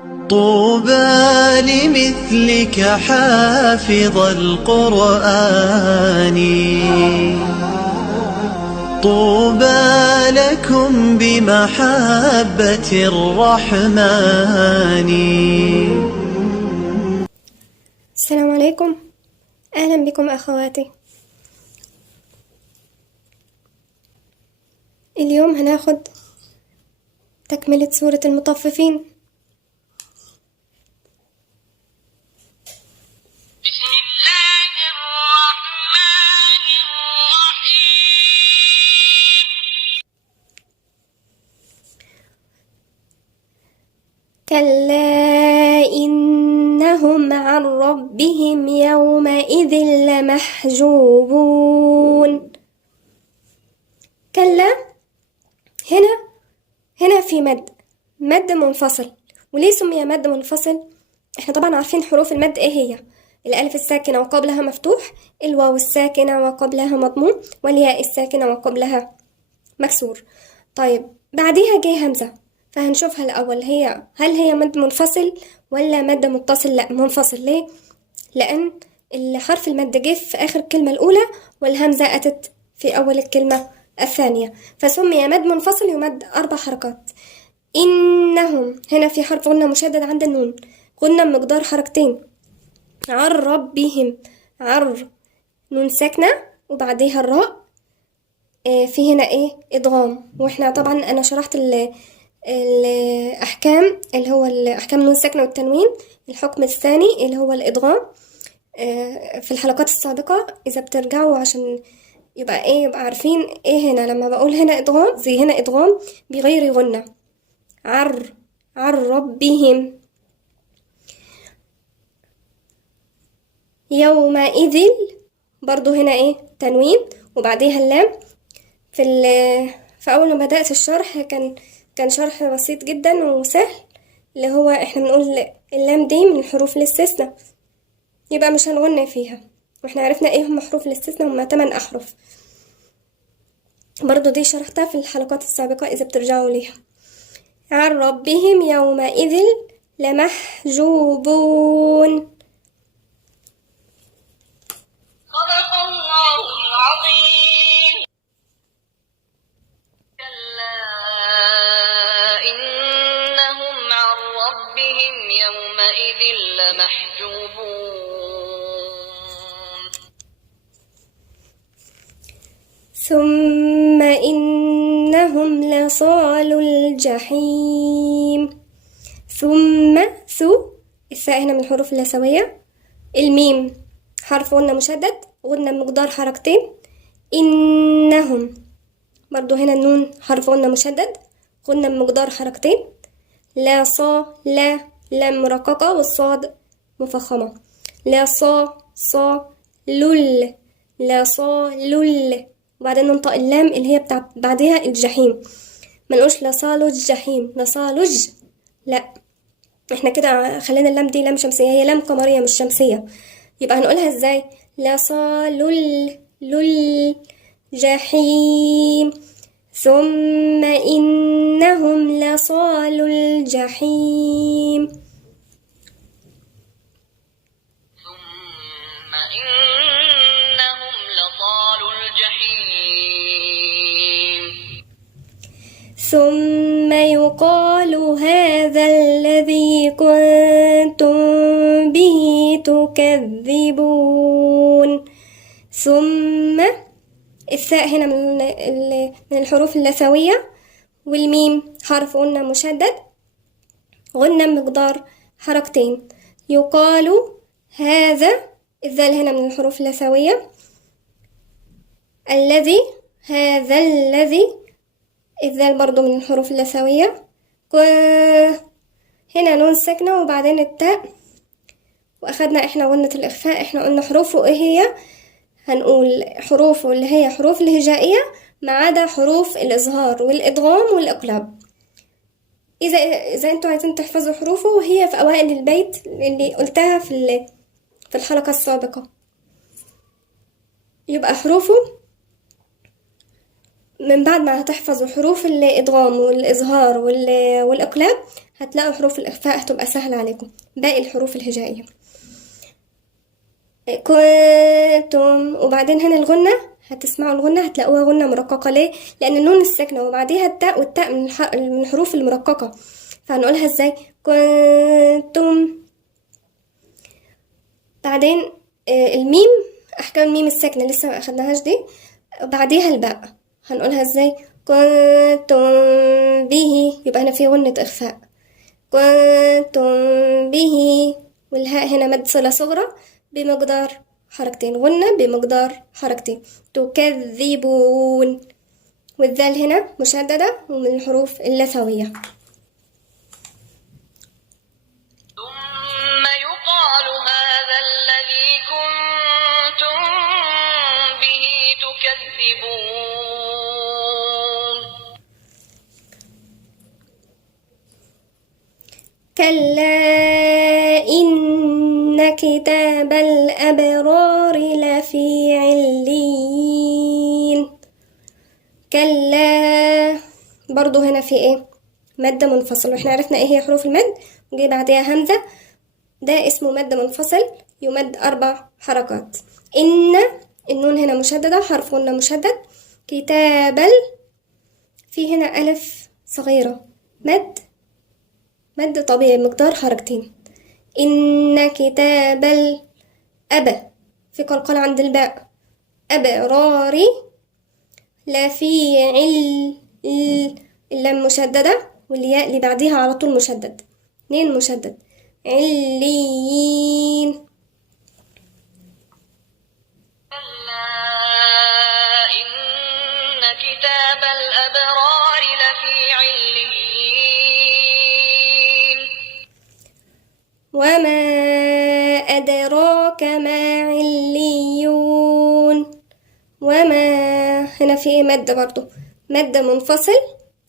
طوبى لمثلك حافظ القرآن، طوبى لكم بمحبة الرحمن. السلام عليكم، أهلا بكم أخواتي. اليوم هناخد تكملة سورة المطففين. بسم الله الرحمن الرحيم. كلا إنهم عن ربهم يومئذ لمحجوبون. كلا هنا في مد منفصل. وليه سمي مد منفصل؟ احنا طبعا عارفين حروف المد ايه هي: الألف الساكنة وقبلها مفتوح، الواو الساكنة وقبلها مضموم، والياء الساكنة وقبلها مكسور. طيب بعديها جه همزة، فهنشوفها الأول هل هي مد منفصل ولا مد متصل؟ لا، منفصل. ليه؟ لأن حرف المد جه في آخر الكلمة الأولى والهمزة أتت في أول الكلمة الثانية، فسمي مد منفصل يمد 4 حركات. إنهم هنا في حرف غنة مشدد عند النون، غنة بمقدار حركتين. عر ربهم، عر نون ساكنة وبعديها الراء. في هنا ايه؟ إدغام. واحنا طبعا أنا شرحت الأحكام اللي هو الأحكام نون ساكنة والتنوين. الحكم الثاني اللي هو الإدغام في الحلقات السابقة، إذا بترجعوا عشان يبقى عارفين ايه هنا لما بقول هنا إدغام. زي هنا إدغام بغير غنة، عر ربهم. يومئذ برضو هنا ايه؟ تنوين وبعديها اللام. في أول ما بدأت الشرح كان شرح بسيط جدا وسهل، اللي هو احنا بنقول اللام دي من حروف الاستثناء، يبقى مش هنغنى فيها. واحنا عرفنا ايه هم حروف الاستثناء، هم 8 أحرف. برضو دي شرحتها في الحلقات السابقة إذا بترجعوا ليها. عن ربهم يومئذ لمحجوبون. صدق الله العظيم. كلا إنهم عن ربهم يومئذ لمحجوبون. ثم إنهم لصالوا الجحيم. ثم الثاء هنا من الحروف اللثوية. الميم حرف غنة مشدد، غنة بمقدار حركتين. إنهم برضو هنا النون حرف غنة مشدد، غنة بمقدار حركتين. لا لام مرققة والصاد مفخمة. لا لل، لا لل. وبعدين ننطق اللام اللي هي بتاع بعدها الجحيم. منقولش لا صالوا الجحيم، لا صالوج، لا، احنا كده خلينا اللام دي لام شمسية، هي لام قمرية مش شمسية. يبقى هنقولها ازاي؟ لا صالوا جحيم. ثم إنهم لصالوا الجحيم. ثم إنهم لصالوا الجحيم. ثم يقال هذا الذي كنتم به تكذبون. ثم الثاء هنا من الحروف اللثوية. والميم حرف غنة مشدد، غنة بمقدار حركتين. يقال هذا، الذال هنا من الحروف اللثوية. الذي، هذا الذي، الذال برضو من الحروف اللثوية. هنا نون ساكنة وبعدين التاء، واخدنا احنا غنة الإخفاء. احنا قلنا حروفه ايه هي؟ هنقول حروفه اللي هي حروف الهجائية ما عدا حروف الإظهار والإدغام والإقلاب. إذا انتوا عايزين تحفظوا حروفه، وهي في أوائل البيت اللي قلتها في الحلقة السابقة. يبقى حروفه من بعد ما هتحفظوا حروف الإدغام والإظهار والإقلاب، هتلاقوا حروف الإخفاء هتبقى سهلة عليكم. باقي الحروف الهجائية كنتم، وبعدين هنا الغنة هتسمعوا الغنة هتلاقوها غنة مرققة. ليه؟ لأن النون الساكنة وبعديها التاء، والتاء من الحروف المرققة، فهنقولها ازاي؟ كنتم. بعدين الميم، أحكام الميم الساكنة لسه ما أخدناهاش دي، بعديها الباء هنقولها ازاي؟ كنتم به، يبقى هنا في غنة إخفاء. كنتم به، والهاء هنا مد صلة صغرى بمقدار حركتين، غنة بمقدار حركتين. تكذبون، والذال هنا مشددة ومن الحروف اللثوية. ثم يقال هذا الذي كنتم به تكذبون. كلا إن كتاب الأبرار لفي عليين. كلا برضو هنا في ايه؟ مد منفصل، واحنا عرفنا ايه هي حروف المد، وجي بعدها همزة، ده اسمه مد منفصل يمد 4 حركات. إن النون هنا مشددة، حرف غنة مشدد. كتاب في هنا ألف صغيرة، مد طبيعي مقدار حركتين. إن كتاب الأب في قلقلة عند الباء، أبراري، لا في اللام مشددة، والياء اللي بعديها على طول مشدد، 2 مشدد. عليين. كلا إن كتاب الأبرار لفي عليين. وما أدراك ما عليون. وما هنا في ايه؟ مد برضو، مد منفصل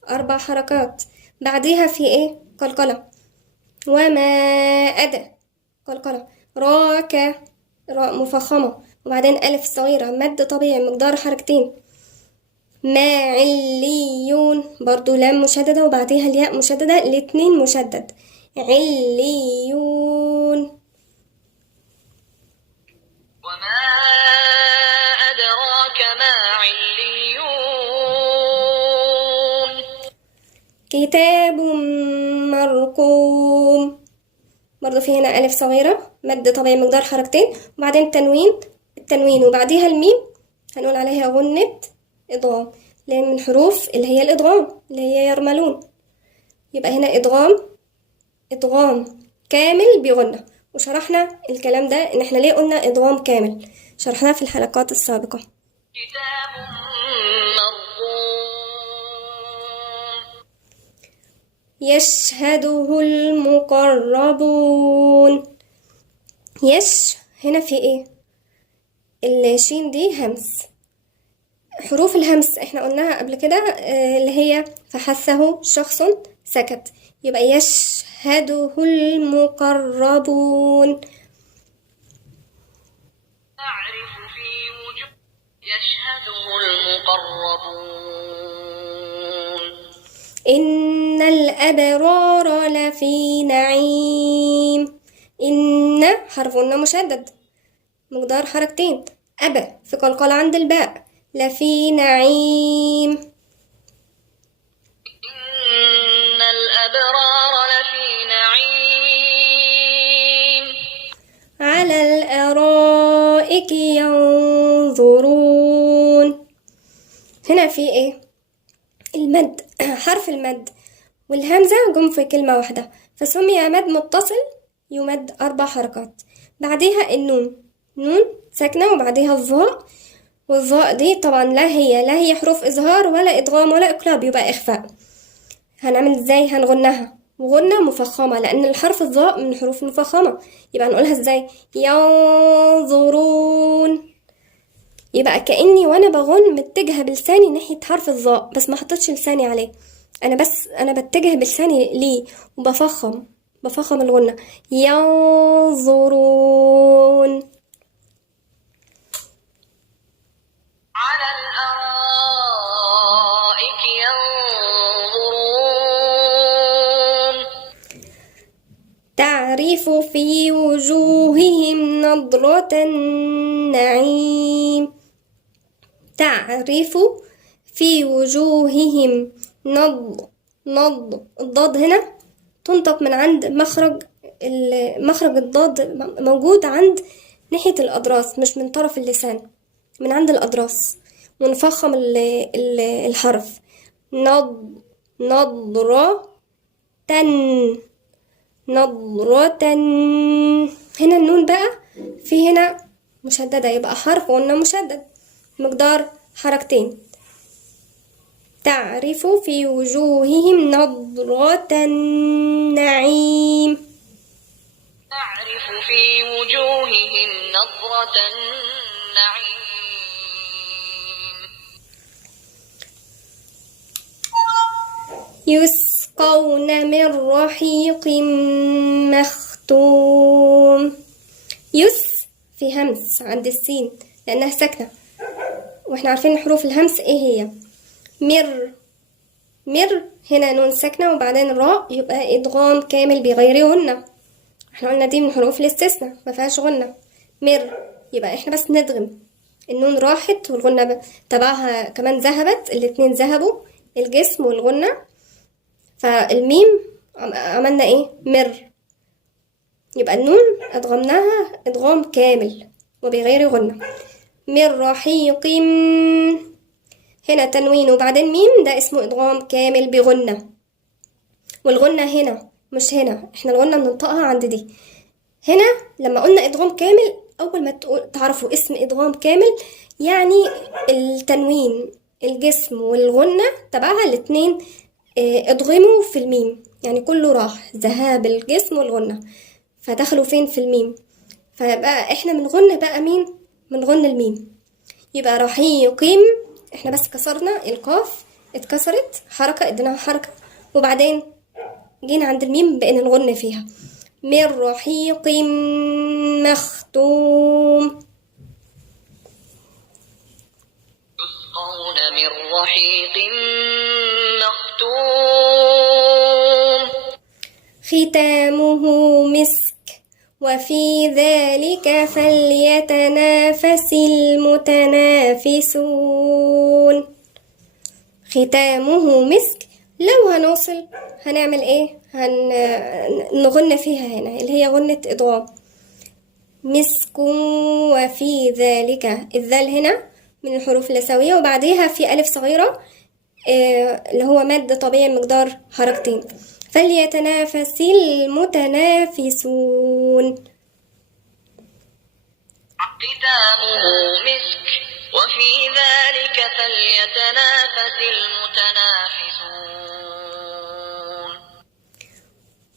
4 حركات، بعديها في ايه؟ قلقلة. وما قلقلة. راك، راء مفخمة، وبعدين ألف صغيرة، مد طبيعي مقدار حركتين. ما عليون برضو لام مشددة وبعديها الياء مشددة، 2 مشدد. عليون. وما أدراك ما عليون. كتاب مرقوم، برضو في هنا ألف صغيرة، مد طبيعي مقدار حركتين، وبعدين التنوين وبعديها الميم هنقول عليها غنة إدغام، لأن من حروف اللي هي الإدغام اللي هي يرملون. يبقى هنا إدغام كامل بغنة. وشرحنا الكلام ده إن احنا ليه قلنا إدغام كامل، شرحناه في الحلقات السابقة. كتاب مرقوم. يشهده المقربون. هنا في ايه؟ الشين دي همس. حروف الهمس احنا قلناها قبل كده، اللي هي فحثه شخص سكت، يبقى يشهده المقربون. تعرف في وجوه يشهده المقربون. إن الأبرار لفي نعيم. إن حرف مشدد مقدار حركتين. أبا في قلقلة عند الباء. لفي نعيم. إن الأبرار لفي نعيم. على الأرائك ينظرون. هنا في إيه؟ المد، حرف المد والهمزة جم في كلمة واحدة، فسمي مد متصل يمد 4 حركات. بعديها النون، نون ساكنة وبعديها الظاء، والظاء دي طبعا لا هي حروف إظهار ولا إدغام ولا إقلاب، يبقى إخفاء. هنعمل إزاي؟ هنغنها وغنة مفخمة، لأن الحرف الظاء من حروف مفخمة، يبقى هنقولها إزاي؟ ينظرون. يبقى كأني وأنا بغن متجهة بلساني ناحية حرف الظاء، بس ما حطيتش لساني عليه، أنا بتجه بلساني ليه وبفخم الغنة. ينظرون. على الأرائك تعرف في وجوههم نضرة النعيم. تعرف في وجوههم الضاد هنا تنطق من عند مخرج الضاد موجود عند ناحية الأضراس، مش من طرف اللسان، من عند الأضراس، ونفخم الحرف نضرة نضرة. هنا النون بقى في هنا مشددة، يبقى حرف قلنا مشدد مقدار حركتين. تعرف في وجوههم نضرة النعيم. تعرف في وجوههم نضرة النعيم. يسقون من رحيق مختوم. في همس عند السين لأنها ساكنة، واحنا عارفين حروف الهمس ايه هي. مر هنا نون ساكنة وبعدين راء، يبقى إدغام كامل بغير غنة. احنا قلنا دي من حروف الاستثناء ما فيهاش غنة. يبقى احنا بس ندغم، النون راحت والغنة تبعها كمان ذهبت، الاتنين ذهبوا، الجسم والغنة. فالميم عملنا ايه؟ يبقى النون ادغمناها ادغام كامل وبغير غنة. من رحيق، هنا تنوين وبعدين ميم، ده اسمه ادغام كامل بغنة. والغنة هنا مش هنا، احنا الغنة بننطقها عند دي. هنا لما قلنا ادغام كامل، اول ما تعرفوا اسم ادغام كامل يعني التنوين الجسم والغنة تبعها الاتنين ادغموا في الميم، يعني كله راح، ذهاب الجسم والغنة، فدخلوا فين؟ في الميم. فبقى احنا بنغن بقى مين؟ بنغن الميم. يبقى رحيق، احنا بس كسرنا القاف، اتكسرت حركة، اديناها حركة، وبعدين جينا عند الميم بقينا نغن فيها. من رحيق مختوم. يسقون من رحيق مختوم. ختامه مسك وفي ذلك فليتنافس المتنافسون. ختامه مسك، لو هنوصل هنعمل ايه؟ نغن فيها هنا اللي هي غنة إضغام. مسك وفي ذلك، الذال هنا من الحروف اللثوية وبعديها في ألف صغيرة اللي هو مد طبيعي مقدار حركتين. فليتنافس المتنافسون. ختامه مسك وفي ذلك فليتنافس المتنافسون.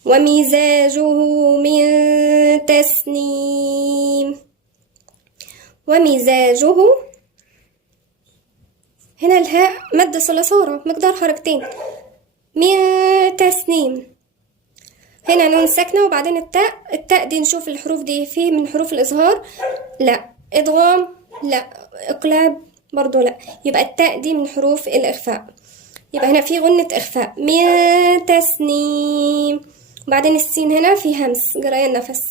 ومزاجه من تسنيم. ومزاجه هنا الهاء مد ثلاثارة مقدار حركتين. من تسنيم، هنا نون ساكنة وبعدين التاء دي نشوف الحروف دي فيه من حروف الإظهار؟ لا. إدغام؟ لا. إقلاب؟ برضو لا. يبقى التاء دي من حروف الإخفاء، يبقى هنا في غنة إخفاء. من تسنيم، وبعدين السين هنا في همس جريان نفس.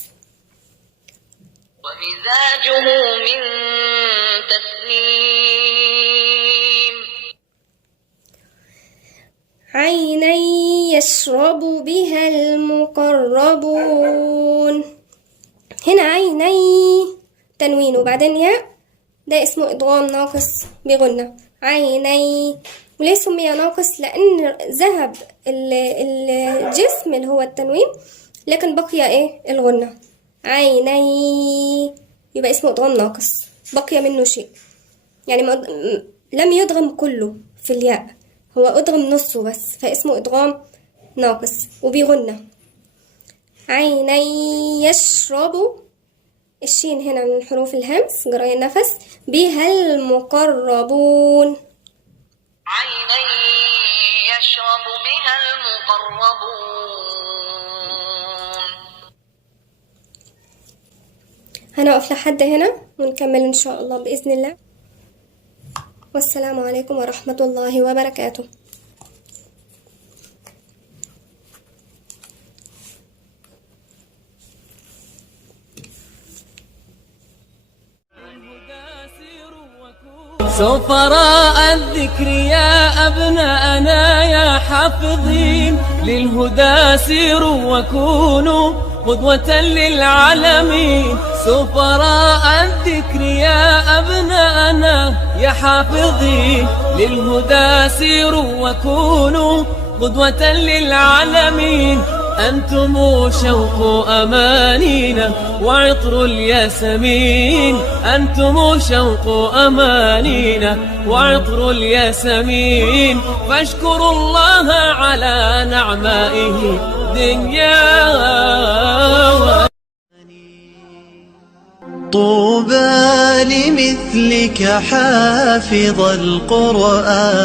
ومزاجه من تسنيم. عينا يشرب بها المقربون. هنا عيني تنوين وبعدين ياء، ده اسمه إدغام ناقص بغنة. عيني، وليه سمي ناقص؟ لأن ذهب الجسم اللي هو التنوين لكن بقي ايه؟ الغنة. عيني يبقى اسمه إدغام ناقص، بقي منه شيء، يعني لم يدغم كله في الياء، هو أدغم نصه بس، فاسمه إدغام ناقص وبيغنى. عيني يشرب، الشين هنا من حروف الهمس جري النفس. بها المقربون. عينا يشرب بها المقربون. هنقف لحد هنا ونكمل إن شاء الله بإذن الله. والسلام عليكم ورحمة الله وبركاته. سفراء الذكر يا أبناءنا يا حافظين، للهدى سيروا وكونوا قدوة للعالمين. سفراء الذكر يا أبناءنا يا حافظين، للهدى سيروا وكونوا قدوة للعالمين. أنتم شوق أمانينا وعطر الياسمين، أنتم شوق أمانينا وعطر الياسمين. فاشكروا الله على نعمائه دنيا. طوبى لمثلك حافظ القرآن،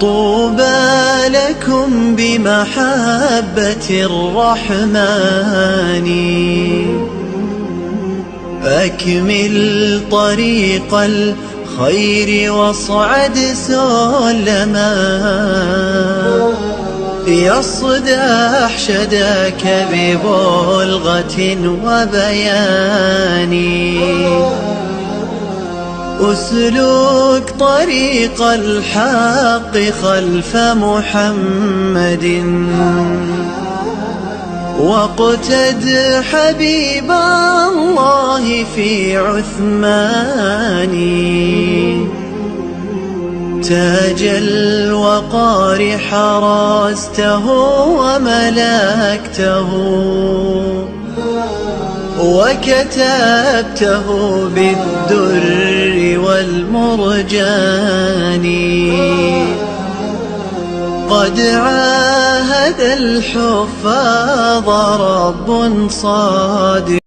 طوبى لكم بمحبة الرحمن. أكمل طريق الخير واصعد سلما، يصدح شداك ببلغة وبيان. أسلك طريق الحق خلف محمد، واقتد حبيب الله في عثمان. تاج الوقار حرسته وملكته، وكتبته بالدر والمرجان. قد عاهد الحفاظ رب صادق